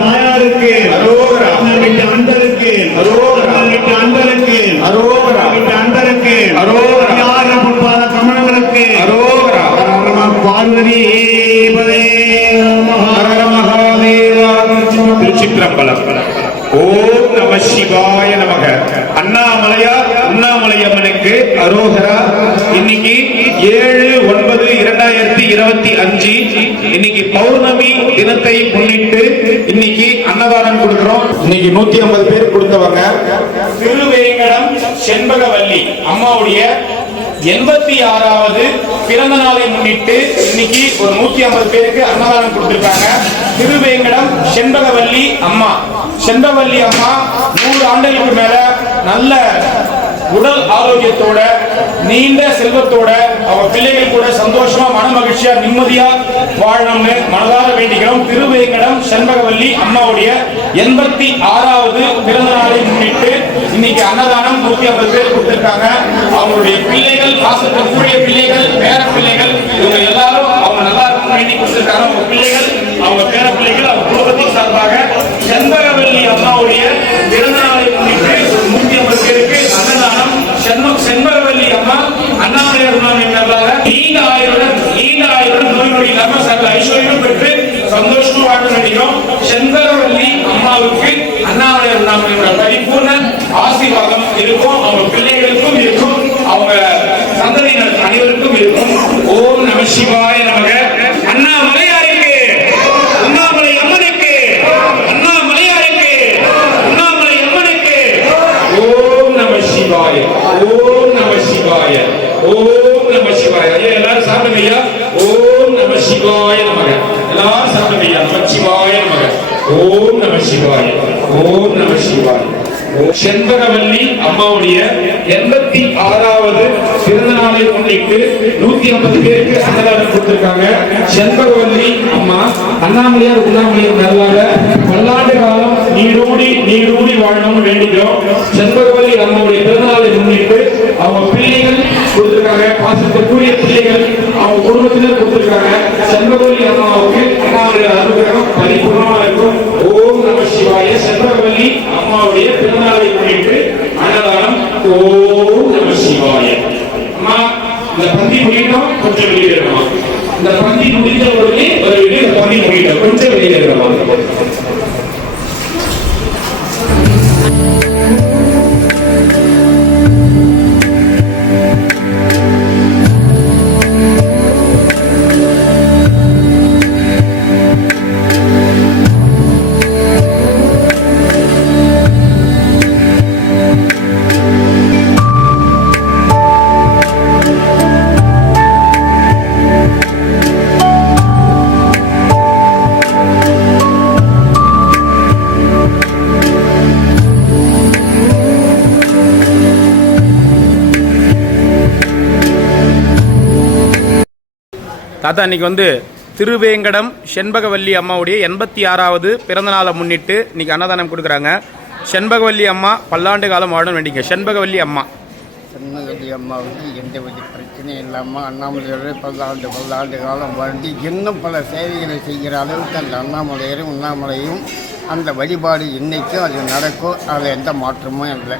தாயாருக்கு அரோகரா. அண்டருக்கு அரோகரா. அண்டருக்கு அரோகரா. அண்டருக்கு அரோகரா. யார பாத கமலங்களுக்கு அரோகரா. பார்வதி திருச்சிற்றம்பலம். ஓம் நம சிவாய நமக. அண்ணாமலையார் உண்ணாமலையம்மனுக்கு அரோகரா. இன்னைக்கு 7/9/2025 இன்னைக்கு பௌர்ணமி தினத்தை முன்னிட்டு இன்னைக்கு அன்னதானம் கொடுக்கிறோம். இன்னைக்கு 150 பேர் கொடுத்தவங்க திருவேங்கடம் செண்பகவல்லி அம்மாவுடைய 86வது பிறந்த நாளை முன்னிட்டு இன்னைக்கு ஒரு 150 பேருக்கு அன்னதானம் கொடுத்திருக்காங்க. திருவேங்கடம் செண்பகவல்லி அம்மா 100 ஆண்டுகளுக்கு மேல நல்ல உடல் ஆரோக்கியத்தோட நீண்ட செல்வத்தோட அவங்க பிள்ளைகள் கூட சந்தோஷமா மன மகிழ்ச்சியா நிம்மதியா வாழணும்னு மனதார வேண்டிக்கிறோம். திருவேங்கடம் செண்பகவல்லி அம்மாவுடைய 86வது பிறந்த நாளை முன்னிட்டு இன்னைக்கு அன்னதானம் 150 பேர் கொடுத்திருக்காங்க. அவங்களுடைய பிள்ளைகள், பாசத்திற்குரிய பிள்ளைகள், பேர பிள்ளைகள், இவங்க எல்லாரும் அவங்க நல்லா இருக்கும் வேண்டி கொடுத்திருக்காங்க. அவங்க பிள்ளைகள், அவங்க பேர பிள்ளைகள், அவங்க குடும்பத்தின் சார்பாக செண்பகவல்லி அம்மாவுடைய பிறந்த நாளை முன்னிட்டு 150 பேருக்கு அன்னதானம். செண்பகவல்லி அம்மா அண்ணாமலையார் நீண்ட ஆயுளுடன் நோய் நொடி இல்லாம சகல ஐஸ்வர்யம் பெற்று சந்தோஷமா வாழ வேண்டியோம். செண்பகவல்லி அம்மாவுக்கு அண்ணாமலையார் பரிபூர்ண ஆசீர்வாதம் இருக்கும். அவங்க பிள்ளைகளுக்கும் இருக்கும், அவங்க சந்ததியினர் அனைவருக்கும் இருக்கும். ஓம் நம சிவாய நமக. அண்ணாமலையாருக்கு, அண்ணாமலை அம்மனுக்கு, அண்ணாமலையாருக்கு, அண்ணாமலை அம்மனுக்கு ஓம் நம சிவாய. ஓம் நம சிவாய. ஓம் நம சிவாய. ஐயா எல்லாரும் சாப்பிடுங்க ஐயா. ஓம் நம சிவாய நமக. எல்லாரும் சாப்பிடுங்க ஐயா. நம சிவாய நமக. ஓம் நம சிவாய. ஓம் நம சிவாய. செண்பகவல்லி அம்மாவுடைய 86வது பிறந்த நாளை முன்னிட்டு 150 பேருக்கு அன்னதானம் கொடுத்திருக்காங்க. செண்பகவல்லி அம்மா அண்ணாமலையார் உண்ணாமலையார் நல்லாக பல்லாண்டு காலம் நீடூடி வாழணும்னு வேண்டிக்கிறோம். செண்பகவல்லி அம்மாவுடைய பிறந்த நாளை முன்னிட்டு அவங்க பிள்ளைகள் கொடுத்திருக்காங்க, பாசத்திற்குரிய பிள்ளைகள், அவங்க குடும்பத்தினர் கொடுத்திருக்காங்க. செண்பகவல்லி அம்மாவுக்கு அம்மாவுடைய அனுகிரகம் பரிபூர்ணமா இருக்கும். ஓம் நம சிவாய. செண்பகவல்லி அம்மாவுடைய பிறந்தநாளை முன்னிட்டு அன்னதானம். ஓம் நம சிவாய. அம்மா இந்த பந்தி முடியணும், கொஞ்சம் வெளியேறமா. இந்த பந்தி முடிந்த உடனே ஒரு பந்தி முடியணும், கொஞ்சம் வெளியேறமா. தாத்தா இன்னைக்கு திருவேங்கடம் செண்பகவல்லி அம்மாவுடைய 86வது பிறந்தநாளை முன்னிட்டு இன்னைக்கு அன்னதானம் கொடுக்குறாங்க. செண்பகவல்லி அம்மா பல்லாண்டு காலம் வாழணும் வேண்டிங்க. செண்பகவல்லி அம்மா அம்மாவுக்கு எந்த வித பிரச்சனையும் இல்லாமல் அண்ணாமலையோட பல்லாண்டு காலம் வாழ்ந்து இன்னும் பல சேவைகளை செய்கிற அளவுக்கு அந்த அண்ணாமலையரும் உண்ணாமலையும் அந்த வழிபாடு இன்னைக்கும் அது நடக்கும். அது எந்த மாற்றமும் இல்லை.